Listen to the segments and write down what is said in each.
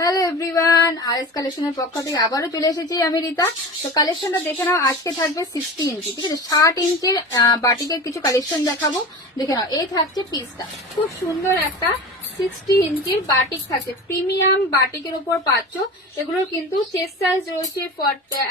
Hello everyone, RS কালেকশনের পক্ষ থেকে আবারও চলে এসেছি আমি রীতা। তো কালেকশনটা দেখে নাও। আজকে থাকবে 60 ইঞ্চি, ঠিক আছে, 60 ইঞ্চির বাটিকের কিছু কালেকশন দেখাবো। দেখে নাও, এই থাকছে পিসটা, খুব সুন্দর একটা 60 ইঞ্চির বাটিক থাকছে, প্রিমিয়াম বাটিকের উপর পাচ্ছ। এগুলোর কিন্তু চেস্ট সাইজ রয়েছে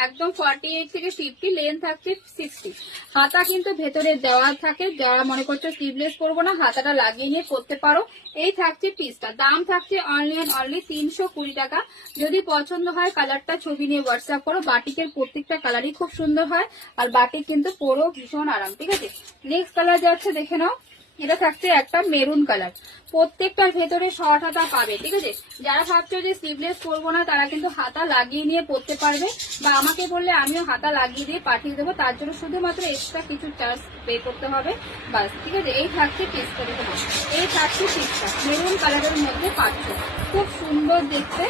একদম 48 থেকে 50, লেন্থ থাকছে 60। হাতা কিন্তু ভেতরে দেওয়া থাকে, যারা মনে করছো স্লিভলেস করবো না, হাতাটা লাগিয়ে নিয়ে করতে পারো। এই থাকছে পিসটা, দাম থাকছে অনলি 320 টাকা। যদি পছন্দ হয় কালারটা ছবি নিয়ে হোয়াটসঅ্যাপ করো। বাটিকের প্রত্যেকটা কালারই খুব সুন্দর হয়, আর বাটিক কিন্তু পরো ভীষণ আরাম, ঠিক আছে। নেক্সট কালার যাচ্ছে, দেখে নাও। এটা থাকছে একটা মেরুন কালার, প্রত্যেকটার ভেতরে শর্ট হাতা পাবে, ঠিক আছে। যারা ভাবছো যে স্লিভলেস করবো না, তারা কিন্তু হাতা লাগিয়ে নিয়ে পরতে পারবে, বা আমাকে বললে আমিও হাতা লাগিয়ে দিয়ে পাঠিয়ে দেবো। তার জন্য শুধুমাত্র এক্সট্রা কিছু চার্জ পে করতে হবে, বাস, ঠিক আছে। এই থাকছে পিসটা, দেখে নাও। এই থাকছে পিসটা, মেরুন কালারের মধ্যে পাচ্ছ, খুব সুন্দর দেখতে।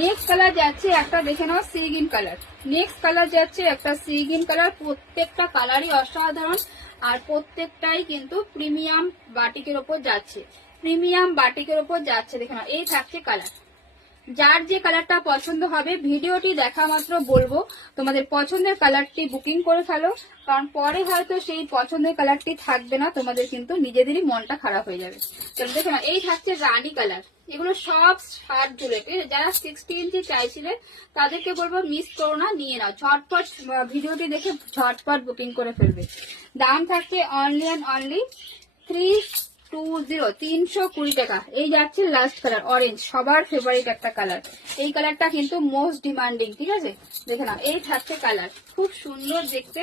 নেক্সট কালার যাচ্ছে একটা, দেখে নাও, sea green colour. Next colour যাচ্ছে একটা সি গ্রিন কালার, প্রত্যেকটা কালারই অসাধারণ, আর প্রত্যেকটাই কিন্তু প্রিমিয়াম বাটিকের ওপর যাচ্ছে, প্রিমিয়াম বাটিকের ওপর যাচ্ছে। দেখে নাও, এই থাকছে কালার। যার যে কালারটা পছন্দ হবে ভিডিওটি দেখা মাত্র বলবো তোমাদের পছন্দের কালারটি বুকিং করে ফেলো, কারণ পরে হয়তো সেই পছন্দের কালারটি থাকবে না, তোমাদের কিন্তু নিজেদেরই মনটা খারাপ হয়ে যাবে। চলো দেখো না, এই থাকছে রানী কালার। এগুলো সব 60 জুড়ে, যারা 60 ইঞ্চি চাইছিলে তাদেরকে বলবো মিস করো না, নিয়ে নাও ঝটপট, ভিডিওটি দেখে ঝটপট বুকিং করে ফেলবে। দাম থাকছে অনলি 320 টাকা। এই যাচ্ছে লাস্ট কালার, অরেঞ্জ, সবার ফেভারিট একটা কালার। এই কালারটা কিন্তু মোস্ট ডিমান্ডিং, ঠিক আছে। দেখে নাও, এই থাকছে কালার, খুব সুন্দর দেখতে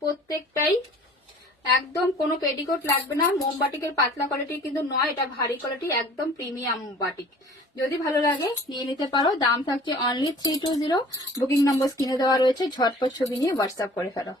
প্রত্যেকটাই। একদম কোনো পেটিকোট লাগবে না, মোমবাটিকের পাতলা কোয়ালিটি কিন্তু নয়, এটা ভারী কোয়ালিটি, একদম প্রিমিয়াম বাটিক। যদি ভালো লাগে নিয়ে নিতে পারো। দাম থাকছে অনলি 320। বুকিং নম্বর স্ক্রিনে দেওয়া রয়েছে, ঝটপট ছবি নিয়ে হোয়াটসঅ্যাপ করে ফেলো।